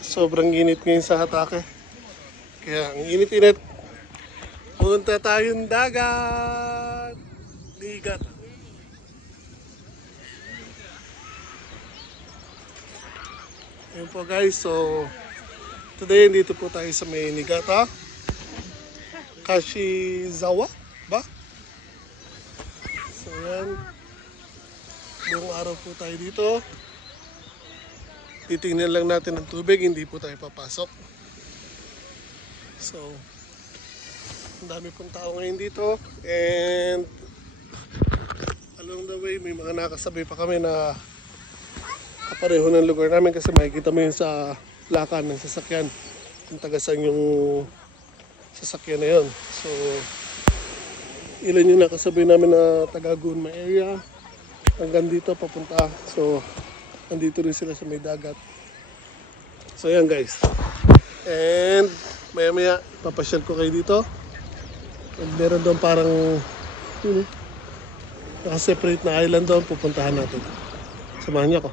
Sobrang init ngayon sa Hatake. Kaya ang init-init. Punta tayong dagat. Ligat. Ayun po guys. So, today dito po tayo sa may Niigata. Kashizawa ba? So yan. Buong araw po tayo dito. Titingnan lang natin ang tubig, hindi po tayo papasok. So, ang dami pong tao ngayon dito. And along the way, may mga nakasabay pa kami na kapareho ng lugar namin kasi makikita mo yun sa lakan ng sasakyan. Kung tagasan yung sasakyan na yun. So, ilan yung nakasabay namin na taga-Gunma area. Hanggang dito papunta. So, nandito rin sila sa may dagat. So yan guys. And maya maya papasyal ko kayo dito. And meron doon parang naka-separate na island doon. Pupuntahan natin. Samahan niyo ako.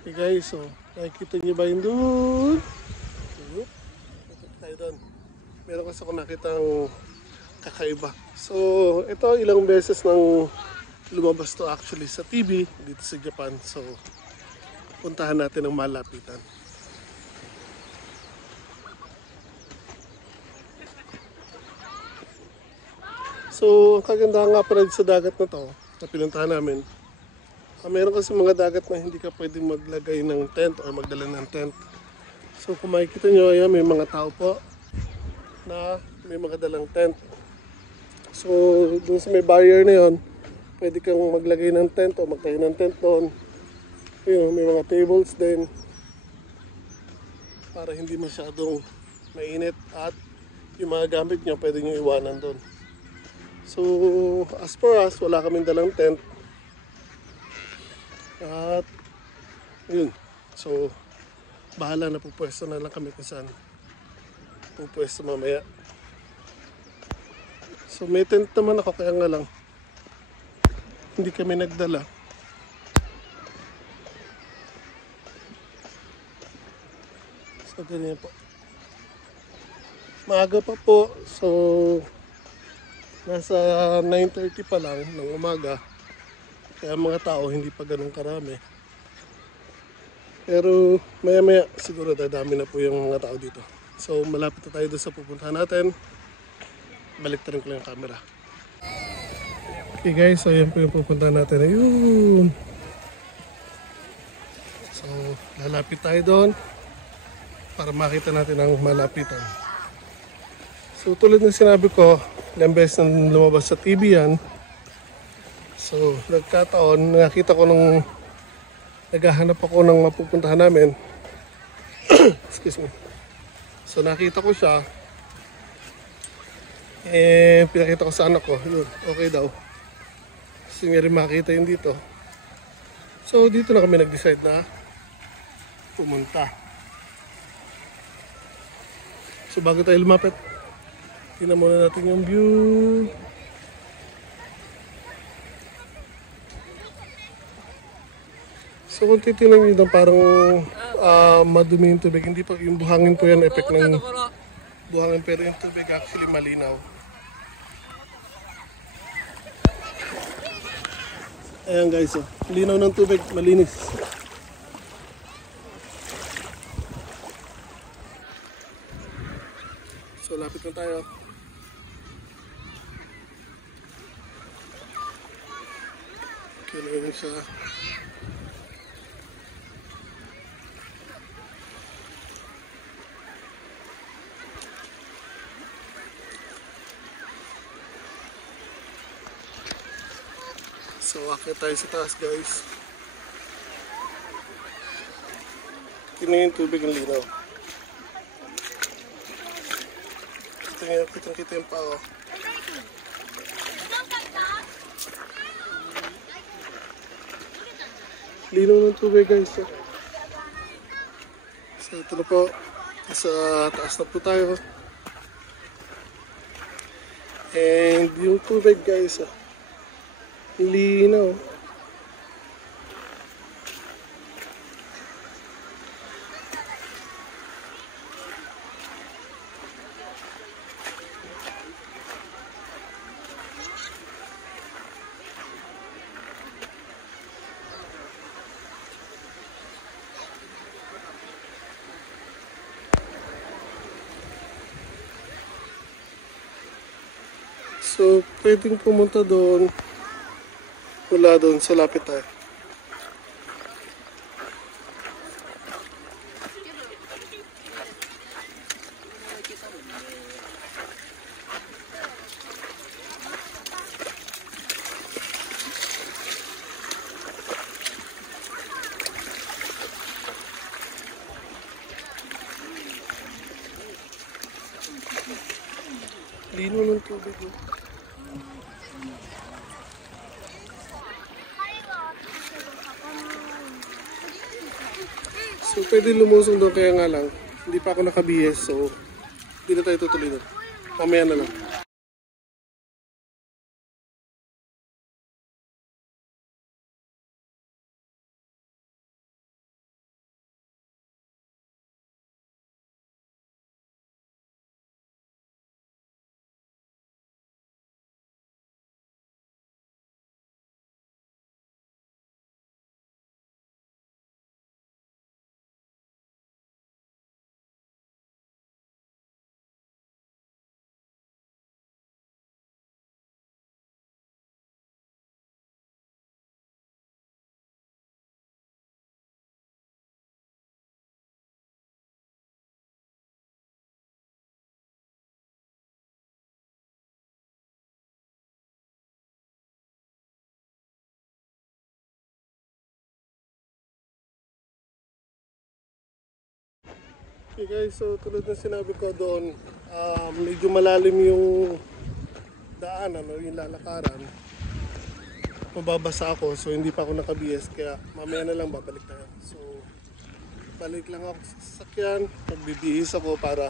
Okay guys, so nakikita niyo ba yun doon? Tayo doon. Meron kasi ako nakitang kakaiba. So ito ilang beses nang lumabas to actually sa TV dito sa Japan. So puntahan natin ang malapitan. So ang kagandahan nga pala sa dagat na to na pinuntahan namin. Meron kasi mga dagat na hindi ka pwedeng maglagay ng tent o magdala ng tent. So kung makikita nyo, ayan, may mga tao po na may mga dalang tent. So dun sa may barrier na yun, pwede kang maglagay ng tent o magtayo ng tent doon. Ayun, may mga tables din para hindi masyadong mainit at yung mga gamit nyo pwede nyo iwanan doon. So as for us, wala kaming dalang tent. At yun, so bahala na pupwesto na lang kami kung saan pupwesto mamaya. So may tent naman ako kaya nga lang hindi kami nagdala. So ganyan po. Maaga pa po, so nasa 9:30 pa lang ng umaga. Kaya mga tao hindi pa ganun karami. Pero maya maya siguro dadami na po yung mga tao dito. So malapit na tayo doon sa pupuntahan natin. Balik na rin ko lang yung camera. Okay guys, so yan po yung pupuntahan natin. Ayun. So lalapit tayo doon para makita natin ang malapitan. So tulad ng sinabi ko, ilang beses nang lumabas sa TV yan. So, nagkataon, nakita ko nung naghahanap ako ng mapupuntahan namin. Excuse me. So, nakita ko siya. Eh, pinakita ko sa anak ko. Yun, okay daw. Kasi nga rin makita yun dito. So, dito na kami nag-decide na pumunta. So, bago tayo lumapit, tingnan muna natin yung view. So kung titignan nyo parang madumi yung tubig, hindi pa yung buhangin po yan, effect ng buhangin, pero yung tubig actually malinaw. Ayan guys, oh. Linaw ng tubig, malinis. So lapit na tayo. Okay na yun siya. So akit tayo sa taas guys. Tingnan yung tubig ng linaw. Kitang-kita yung pao. Linaw ng tubig guys. So ito na po. Sa taas na po tayo. And yung tubig guys. Linaw. So, pwedeng pumunta doon mula doon sa lapit tayo. Lino ng tubig. So, pwede lumusong doon, kaya nga lang, hindi pa ako naka-BS, so hindi na tayo tutuloy doon. Mamaya na lang. Okay guys, so tulad ng sinabi ko doon, medyo malalim yung daan, yung lalakaran. Mababasa ako, so hindi pa ako naka-BS, kaya mamaya na lang babalik tayo. So, balik lang ako sa sasakyan, magbibihis ako para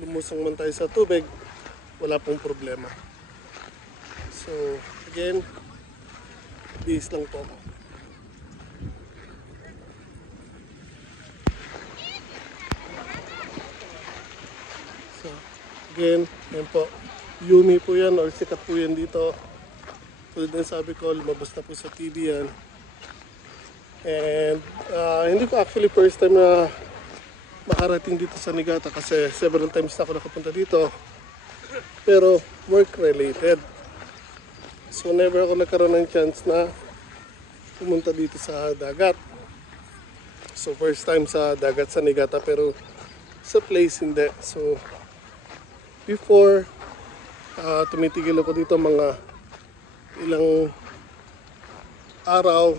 lumusong man tayo sa tubig, wala pong problema. So, again, bihis lang po ako. So, again, yan po. Yumi po yan or sikat po yan dito. Tulad ng sabi ko, lumabas na po sa TV yan. And hindi ko actually first time na makarating dito sa Niigata kasi several times na ako nakapunta dito. Pero work related. So never ako nagkaroon ng chance na pumunta dito sa dagat. So first time sa dagat sa Niigata pero sa place hindi. So before tumitigil ako dito mga ilang araw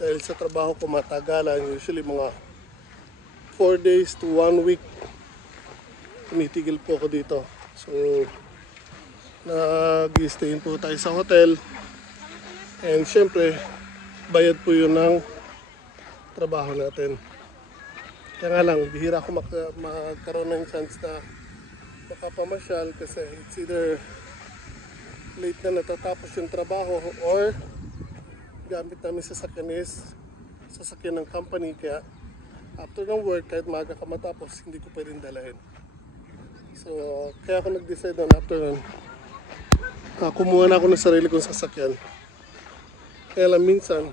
dahil sa trabaho ko matagalan, usually mga 4 days to 1 week tumitigil po ako dito. So nag-stayin po tayo sa hotel and syempre bayad po yun ng trabaho natin. Kaya nga lang, bihira ako magkaroon ng chance na makapamasyal kasi it's either late na natatapos yung trabaho or gamit namin sasakyan ng company, kaya after ng work kahit maaga ka matapos hindi ko pwedeng dalahin. So kaya ako nag-decide na after nun kumuha na ako ng sarili kong sasakyan. Kaya lang minsan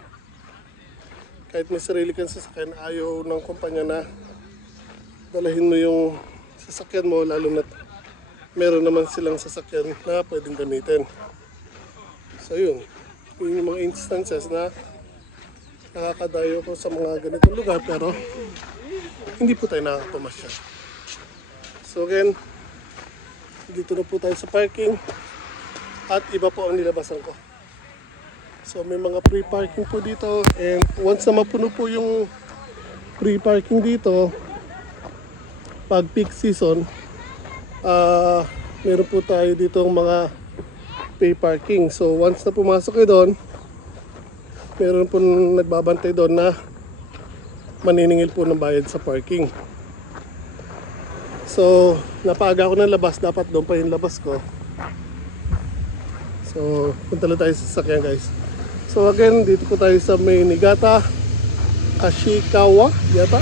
kahit may sarili kang sasakyan ayaw ng kumpanya na dalahin mo yung sasakyan mo, lalo na meron naman silang sasakyan na pwedeng gamitin. So yun yung mga instances na nakakadayo ko sa mga ganitong lugar, pero hindi po tayo nakakapamasyal. So again, dito na po tayo sa parking at iba po ang nilabasan ko. So may mga free parking po dito, and once na mapuno po yung free parking dito pag peak season, meron po tayo dito mga pay parking. So once na pumasok kayo doon, meron po nagbabantay doon na maniningil po ng bayad sa parking. So napaaga ako ng labas, dapat doon pa yung labas ko. So punta lang tayo sa sasakyan, guys. So again, dito po tayo sa may Niigata Ashikawa yata.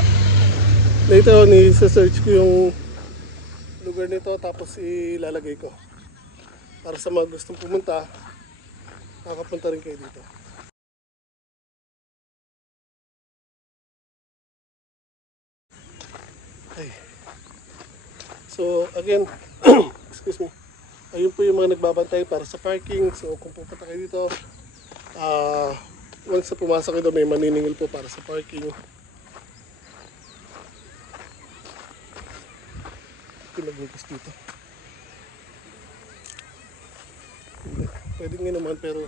Later on, i-search ko yung lugar nito, tapos ilalagay ko para sa mga gustong pumunta, makapunta rin kayo dito. Okay. So again, excuse me, ayun po yung mga nagbabantay para sa parking. So kung pupunta kayo dito, once na pumasok kayo, may maniningil po para sa parking. Pinagbukas dito. Pwede nga naman, pero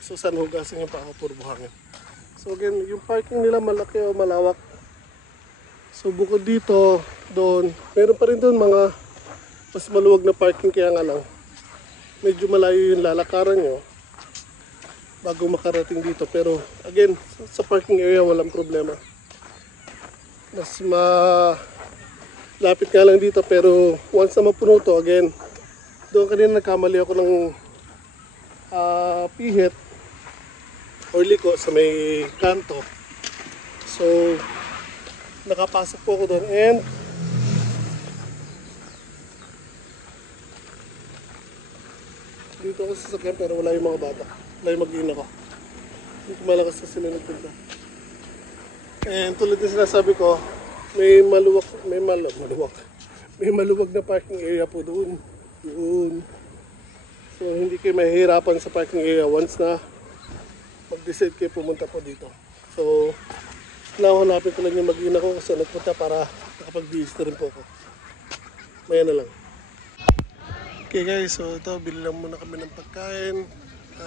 isusan hugasin yung paa ko, puro buhangin. So again, yung parking nila malaki o malawak. So bukod dito, doon, meron pa rin doon mga mas maluwag na parking, kaya nga lang medyo malayo yung lalakaran nyo bago makarating dito. Pero again, sa parking area walang problema. Mas lapit nga lang dito, pero once na mapuno to, again, doon kanina nagkamali ako ng pihit or liko sa may kanto. So nakapasok po ako doon, and dito ako sasakyan, pero wala yung mga bata, wala yung mag-iina ko. Hindi ko malakas na sila nagpunta. And tulad na sinasabi ko, may maluwag na parking area po doon. So hindi kayo mahihirapan sa parking area once na mag-decide kayo pumunta po dito. So nahanapin ko lang yung mag-ina ko kasi nagpunta para nakapag-bihis na rin po ako. Maya na lang. Okay guys, so ito, bili lang muna kami ng pagkain.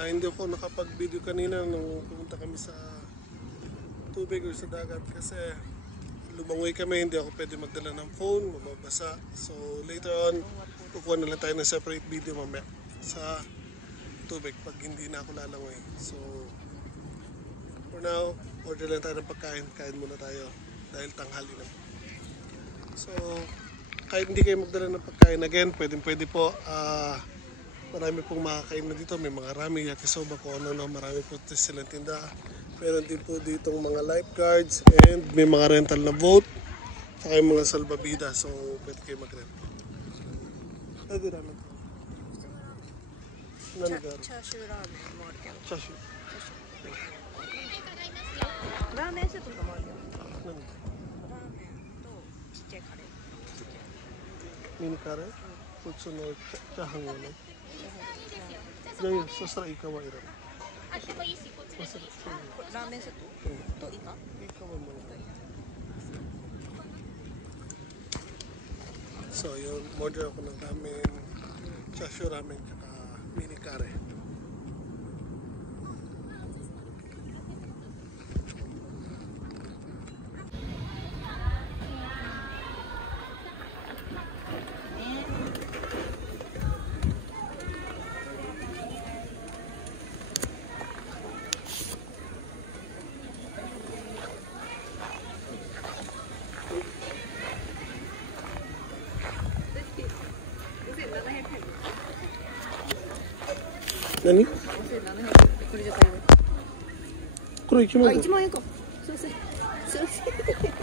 Hindi ako nakapag-video kanina nung pumunta kami sa tubig o sa dagat kasi lumangoy kami, hindi ako pwede magdala ng phone, mababasa. So later on, kukuha na lang tayo ng separate video mamaya sa tubig pag hindi na ako lalangoy. So for now, order lang tayo ng pagkain, kain muna tayo dahil tanghali na. So kahit hindi kayo magdala ng pagkain, again, pwede po. Marami pong makakain na dito, may mga ramen, yakisoba, kung ano, marami po silang tinda. Meron din po ditong mga lifeguards, and may mga rental na boat, saka yung mga salbabida, so pwede kayo mag-rent. Pwede ramen. Chashu ramenもあるけど。 Chashu. ラーメンセットとかもあるよ。 Ano? ラーメンとちっちゃいカレー。 Mini kare? Putso no chahang wala. Gaya, sasara ikaw iran. ラーメンセットとイカ。 Ikaw mo. So yun, order ako ng ramen, chashu ramen, tsaka mini kare. Nani? これじゃ足りない。これ1万あ、円1万円か。すいません。すいません。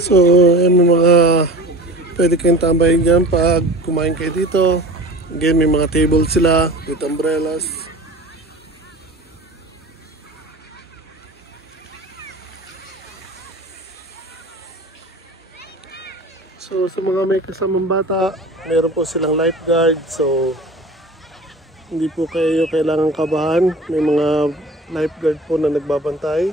So, may mga pwede kayong tambahin dyan pag kumain kayo dito. Again, may mga table sila with umbrellas. So sa mga may kasamang bata, meron po silang lifeguard. So hindi po kayo kailangan kabahan. May mga lifeguard po na nagbabantay.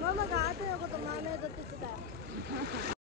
ママが後のことマーメイドって言ってたよ。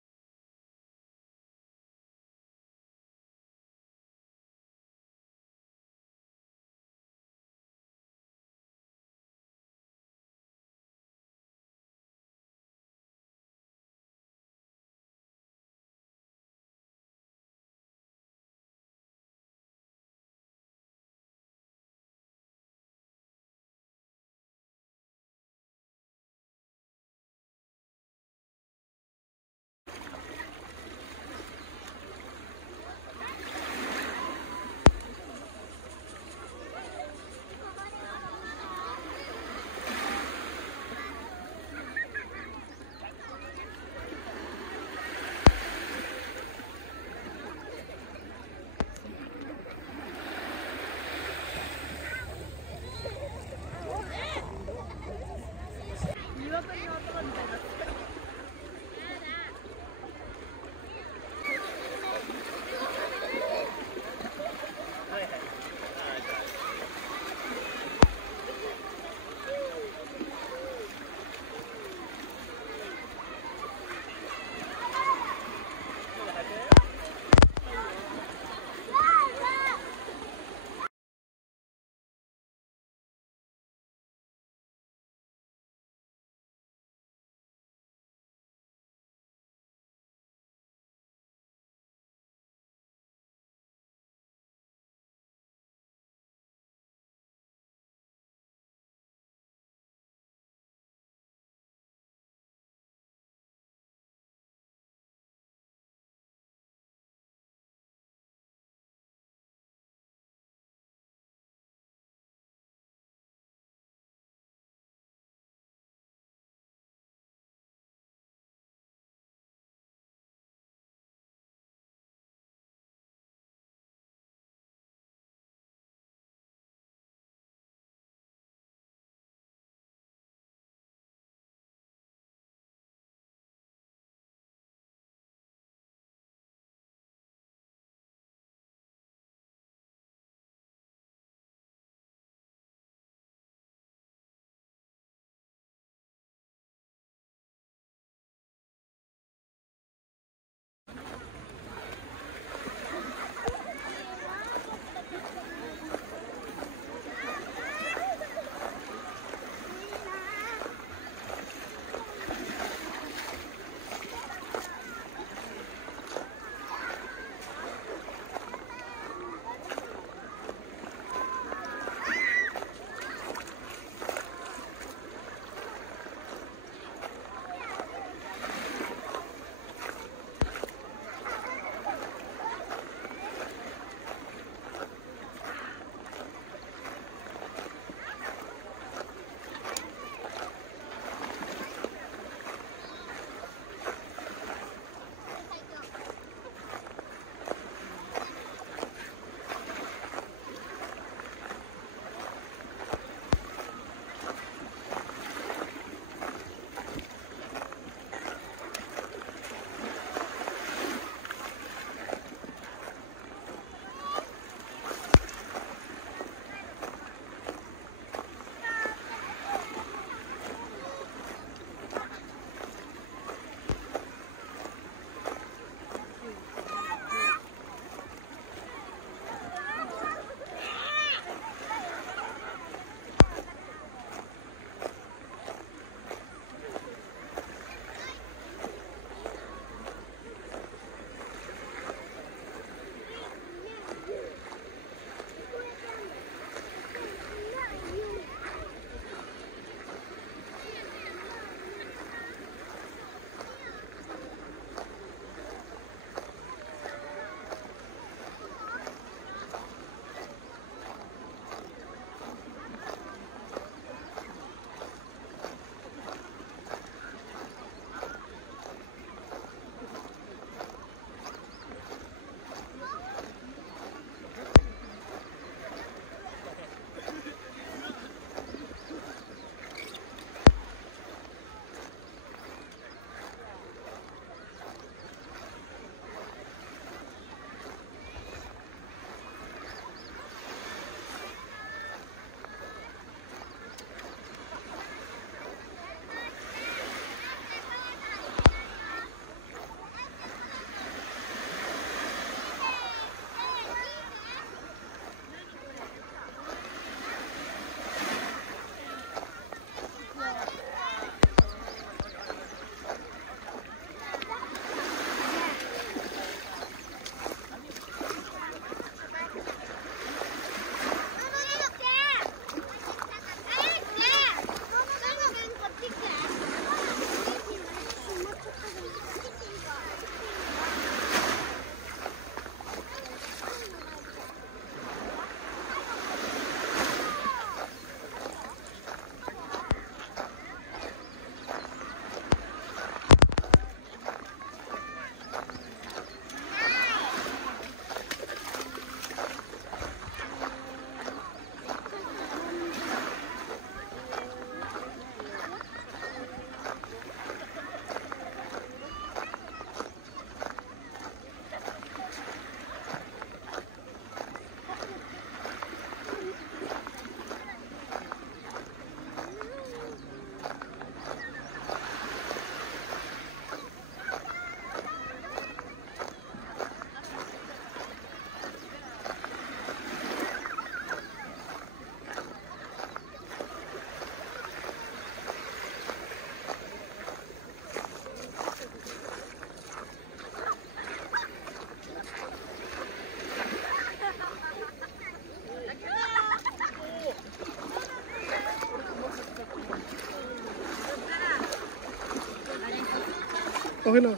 Okay na.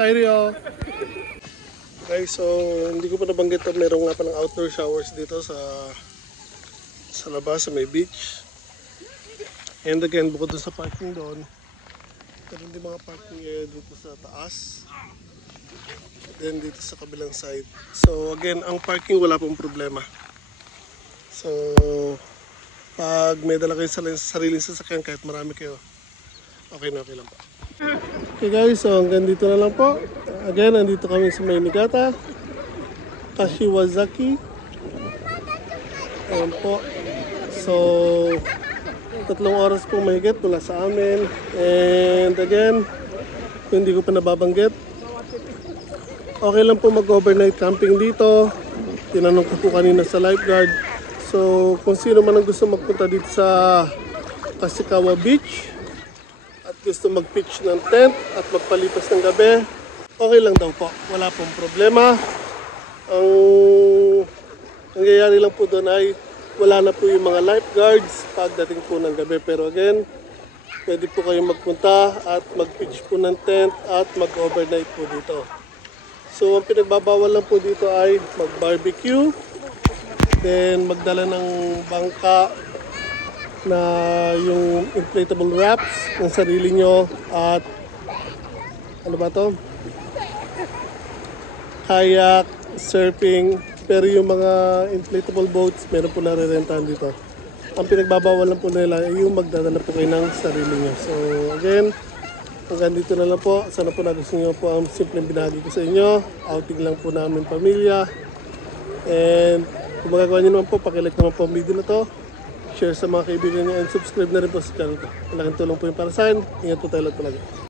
Kairio. Guys, so hindi ko pa nabanggit na meron nga palang outdoor showers dito sa labas, sa may beach. And again, bukod dun sa parking doon, meron din mga parking area dito sa taas. Then dito sa kabilang side. So again, ang parking wala pong problema. So pag may dala kayo sa sariling sasakyan, kahit marami kayo, okay na okay lang po. Okay guys, so hanggang dito na lang po. Again, nandito kami sa may Niigata, Kashiwazaki. Ayan po. So 3 oras po mahigit mula sa amin. And again, kung hindi ko pa nababanggit, okay lang po mag-overnight camping dito. Tinanong ko po kanina sa lifeguard. So kung sino man ang gusto magpunta dito sa Kasikawa Beach at gusto mag-pitch ng tent at magpalipas ng gabi, okay lang daw po. Wala pong problema. Ang nangyayari lang po doon ay wala na po yung mga lifeguards pagdating po ng gabi. Pero again, pwede po kayong magpunta at mag-pitch po ng tent at mag-overnight po dito. So ang pinagbabawal lang po dito ay mag-barbecue, then magdala ng bangka na yung inflatable wraps ng sarili nyo at ano ba to? Kayak, surfing, pero yung mga inflatable boats meron po narerentahan dito. Ang pinagbabawal lang po nila ay yung magdadala po kayo ng sarili nyo. So again, hanggang dito na lang po. Sana po nagustuhan nyo po ang simpleng binahagi ko sa inyo. Outing lang po namin pamilya. And kung magagawa nyo naman po, pakilike naman po ang video na to. Share sa mga kaibigan nyo and subscribe na rin po sa channel ko. Malaking tulong po yung para sa akin. Ingat po tayo lahat palagi.